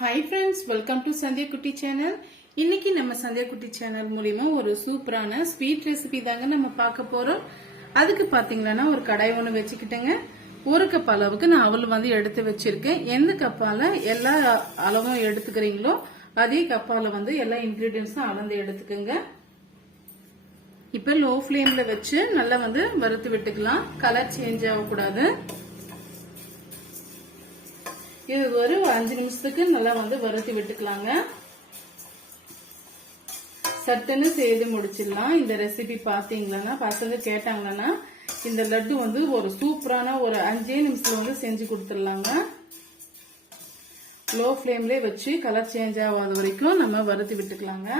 Hi friends welcome to Sandhya குட்டி channel இன்னைக்கு நம்ம சந்தியா குட்டி சேனல் மூலியமா ஒரு சூப்பரான ஸ்வீட் ரெசிபி தாங்க நம்ம பார்க்க போறோம். அதுக்கு பாத்தீங்கன்னா ஒரு கடாய் ஒன்று வச்சுக்கிட்டேங்க. ஒரு கப் அளவுக்கு நான் அவள் வந்து எடுத்து வச்சிருக்கேன். எந்த கப்பால எல்லா அளவும் எடுத்துக்கிறீங்களோ அதே கப்பால வந்து எல்லா இன்கிரீடியன்ஸும் அளந்து எடுத்துக்கோங்க. இப்ப லோ ஃபிளேம்ல வச்சு நல்லா வந்து வறுத்து விட்டுக்கலாம். கலர் சேஞ்ச் ஆகக்கூடாது. இது ஒரு அஞ்சு நிமிஷத்துக்கு நல்லா வந்து வறுத்தி விட்டுக்கலாங்க. சட்டுன்னு செய்து முடிச்சிடலாம். இந்த ரெசிபி பார்த்தீங்களன்னா பசங்க கேட்டாங்கன்னா இந்த லட்டு வந்து ஒரு சூப்பரான ஒரு அஞ்சே நிமிஷத்துல வந்து செஞ்சு கொடுத்துடலாங்க. லோ ஃப்ளேம்லேயே வச்சு கலர் சேஞ்ச் ஆகாத வரைக்கும் நம்ம வறுத்து விட்டுக்கலாங்க.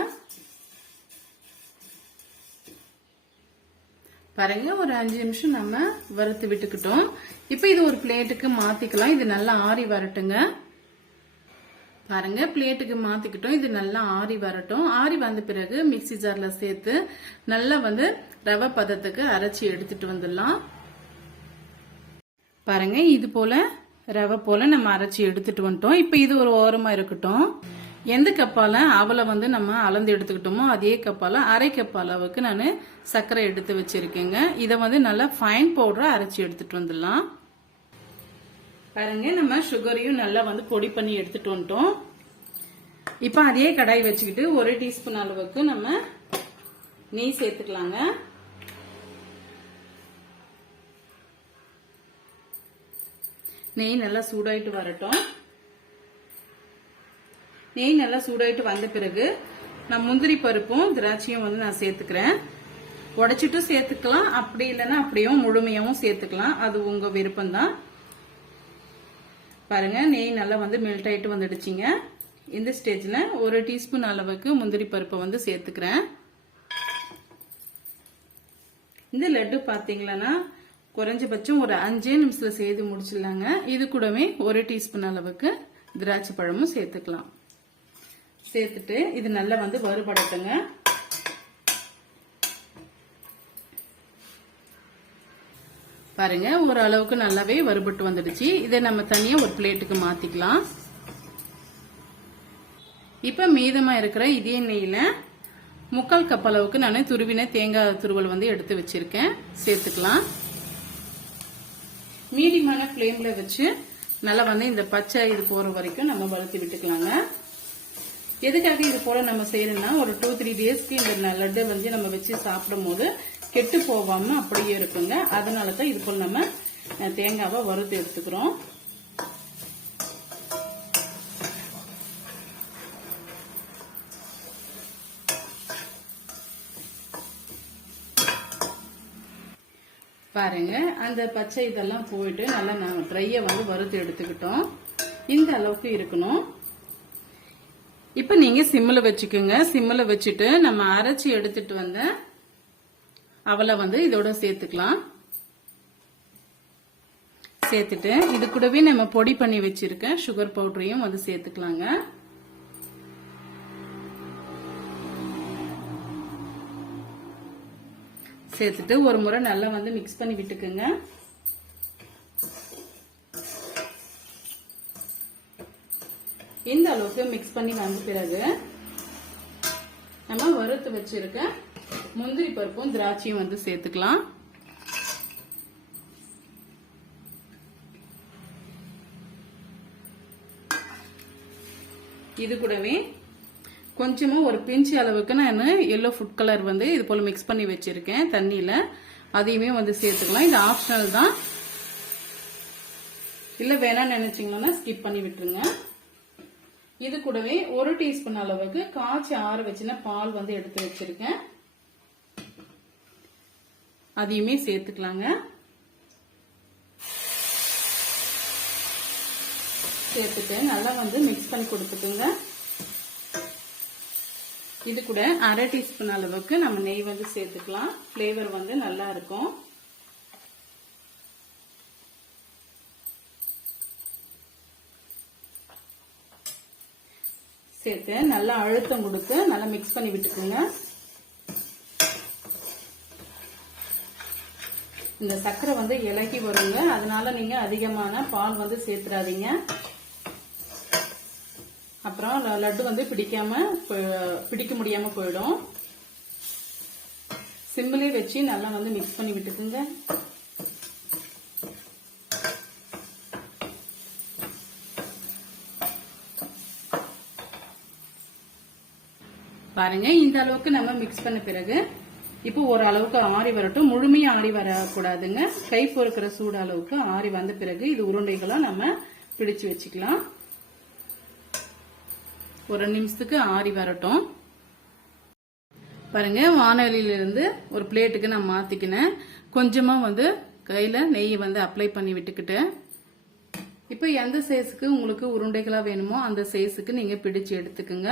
பாருங்க ஒரு அஞ்சு நிமிஷம் நம்ம வறுத்து விட்டுக்கிட்டோம். இப்போ இது ஒரு பிளேட்டுக்கு மாத்திக்கலாம். இது நல்லா ஆறி வரட்டுங்க. பாருங்க பிளேட்டுக்கு மாத்திக்கிட்டோம். இது நல்லா ஆறி வரட்டும். ஆறி வந்த பிறகு மிக்சி ஜார்ல சேர்த்து நல்லா வந்து ரவை பதத்துக்கு அரைச்சி எடுத்துட்டு வந்துடலாம். பாருங்க இது போல ரவை போல நம்ம அரைச்சி எடுத்துட்டு வந்துட்டோம். இப்போ இது ஒரு ஓரமா இருக்கட்டும். எந்த கப்பால அவலை வந்து நம்ம அளந்து எடுத்துக்கிட்டோமோ அதே கப்பால அரை கப் அளவுக்கு நான் சர்க்கரை எடுத்து வச்சிருக்கேங்க. இதை வந்து நல்லா ஃபைன் பவுடரை அரைச்சி எடுத்துட்டு வந்துடலாம். பாருங்க நம்ம சுகரையும் நல்லா வந்து பொடி பண்ணி எடுத்துட்டு வந்துட்டோம். இப்போ அதே கடாய் வச்சுக்கிட்டு ஒரு டீஸ்பூன் அளவுக்கு நம்ம நெய் சேர்த்துக்கலாங்க. நெய் நல்லா சூடாயிட்டு வரட்டும். நெய் நல்லா சூடாயிட்டு வந்த பிறகு நான் முந்திரி பருப்பும் திராட்சையும் வந்து நான் சேர்த்துக்கிறேன். உடைச்சிட்டும் சேர்த்துக்கலாம். அப்படி இல்லைன்னா அப்படியும் முழுமையாகவும் சேர்த்துக்கலாம். அது உங்க விருப்பம் தான் பாருங்க நெய் நல்லா வந்து மெல்ட் ஆயிட்டு வந்துடுச்சிங்க. இந்த ஸ்டேஜ்ல ஒரு டீஸ்பூன் அளவுக்கு முந்திரி பருப்பை வந்து சேர்த்துக்கிறேன். இந்த லட்டு பாத்தீங்களன்னா குறைஞ்சபட்சம் ஒரு அஞ்சே நிமிஷத்துல செய்து முடிச்சிடலாங்க. இது கூடவே ஒரு டீஸ்பூன் அளவுக்கு திராட்சை பழமும் சேர்த்துக்கலாம். சேர்த்துட்டு இது நல்லா வந்து வறுபடட்டுங்க. பாருங்க ஒரு அளவுக்கு நல்லாவே வறுபட்டு வந்துடுச்சு. இதை நம்ம தனியா ஒரு பிளேட்டுக்கு மாத்திக்கலாம். இப்ப மீதமா இருக்கிற இதே நெய்ல முக்கால் கப் அளவுக்கு நான் துருவின தேங்காய் துருவல் வந்து எடுத்து வச்சிருக்கேன். சேர்த்துக்கலாம். மீடியமான ஃப்ளேம்ல வச்சு நல்லா வந்து இந்த பச்சை இது போற வரைக்கும் நம்ம வறுத்து விட்டுக்கலாங்க. எதுக்காக இது போல நம்ம செய்யணும்னா ஒரு டூ த்ரீ டேஸ்க்கு இந்த லட்டை வந்து நம்ம வச்சு சாப்பிடும் போது கெட்டு போகாம அப்படியே இருக்குங்க. அதனால தான் இது போல நம்ம தேங்காவை வறுத்து எடுத்துக்கிறோம். பாருங்க அந்த பச்சை இதெல்லாம் போயிட்டு நல்லா நாங்கள் ட்ரையை வந்து வறுத்து எடுத்துக்கிட்டோம். இந்த அளவுக்கு இருக்கணும். இப்ப நீங்க சிம்மில் வச்சுக்கோங்க. சிம்மில் வச்சுட்டு நம்ம அரைச்சி எடுத்துட்டு வந்த அவளை வந்து இதோட சேர்த்துக்கலாம். சேர்த்துட்டு இது கூடவே நம்ம பொடி பண்ணி வச்சிருக்க சுகர் பவுடரையும் வந்து சேர்த்துக்கலாங்க. சேர்த்துட்டு ஒரு முறை நல்லா வந்து மிக்ஸ் பண்ணி விட்டுக்குங்க. இந்த அளவுக்கு மிக்ஸ் பண்ணி வந்த பிறகு நம்ம வறுத்து வச்சிருக்க முந்திரி பருப்பும் திராட்சையும் வந்து சேர்த்துக்கலாம். இது கூடவே கொஞ்சமா ஒரு பிஞ்சு அளவுக்கு நான் எல்லோ ஃபுட் கலர் வந்து இது போல மிக்ஸ் பண்ணி வச்சிருக்கேன் தண்ணியில. அதையுமே வந்து சேர்த்துக்கலாம். இது ஆப்ஷனல் தான். இல்ல வேணாம்னு நினைச்சீங்கன்னா ஸ்கிப் பண்ணி விட்டுருங்க. இது கூடவே ஒரு டீஸ்பூன் அளவுக்கு காய்ச்சி ஆற வச்சுன பால் வந்து எடுத்து வச்சிருக்கேன். அதையுமே சேர்த்துக்கலாங்க. சேர்த்துட்டு நல்லா வந்து மிக்ஸ் பண்ணி கொடுத்துக்கோங்க. இது கூட அரை டீஸ்பூன் அளவுக்கு நம்ம நெய் வந்து சேர்த்துக்கலாம். ஃப்ளேவர் வந்து நல்லா இருக்கும். சேர்த்து நல்லா அழுத்தம் கொடுத்து நல்லா மிக்ஸ் பண்ணி விட்டுக்கோங்க. இந்த சர்க்கரை வந்து இலகி வருங்க. அதனால நீங்க அதிகமான பால் வந்து சேர்த்துறாதீங்க. அப்புறம் லட்டு வந்து பிடிக்காம போ- பிடிக்க முடியாம போயிடும். சிம்பிளே வச்சு நல்லா வந்து மிக்ஸ் பண்ணி விட்டுக்குங்க. பாருங்க. இந்த அளவுக்கு நம்ம மிக்ஸ் பண்ண பிறகு இப்போ ஒரு அளவுக்கு ஆறி வரட்டும். முழுமையா ஆறி வரக்கூடாதுங்க. கை பொறுக்கிற சூடு அளவுக்கு ஆறி வந்த பிறகு இது உருண்டைகளா நம்ம பிடிச்சு வச்சுக்கலாம். ஒரு நிமிஷத்துக்கு ஆறி வரட்டும். பாருங்க வானொலியிலிருந்து ஒரு பிளேட்டுக்கு நான் மாத்திக்கினேன். கொஞ்சமா வந்து கையில நெய் வந்து அப்ளை பண்ணி விட்டுக்கிட்டேன் இப்போ எந்த சைஸுக்கு உங்களுக்கு உருண்டைகளா வேணுமோ அந்த சைஸுக்கு நீங்க பிடிச்சு எடுத்துக்கோங்க.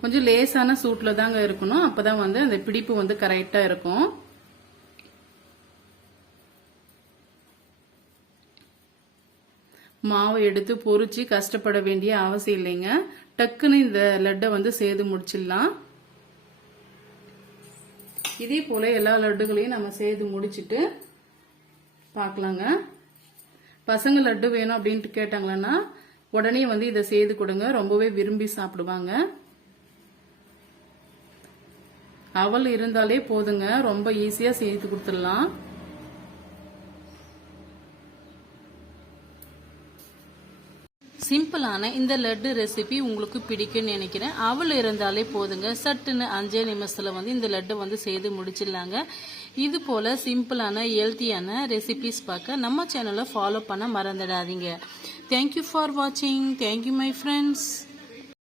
கொஞ்சம் லேசான சூட்டில் தாங்க இருக்கணும். அப்பதான் வந்து அந்த பிடிப்பு வந்து கரெக்டாக இருக்கும். மாவை எடுத்து பொறிச்சு கஷ்டப்பட வேண்டிய அவசியம் இல்லைங்க. டக்குன்னு இந்த லட்டை வந்து சேர்த்து முடிச்சிடலாம். இதே போல எல்லா லட்டுகளையும் நம்ம சேர்த்து முடிச்சுட்டு பார்க்கலாங்க. பசங்க லட்டு வேணும் அப்படின்ட்டு கேட்டாங்களன்னா உடனே வந்து இதை செய்து கொடுங்க. ரொம்பவே விரும்பி சாப்பிடுவாங்க. அவல் இருந்தாலே போதுங்க. ரொம்ப ஈஸியா செய்து கொடுத்துடலாம். சிம்பிளான இந்த லட்டு ரெசிபி உங்களுக்கு பிடிக்கும்னு நினைக்கிறேன். அவள் இருந்தாலே போதுங்க. சட்டுன்னு அஞ்சே நிமிஷத்தில் வந்து இந்த லட்டு வந்து செய்து முடிச்சிடலாங்க. இது போல சிம்பிளான ஹெல்த்தியான ரெசிபிஸ் பார்க்க நம்ம சேனலை ஃபாலோ பண்ண மறந்துடாதீங்க. தேங்க்யூ ஃபார் வாட்சிங் தேங்க்யூ மை ஃப்ரெண்ட்ஸ்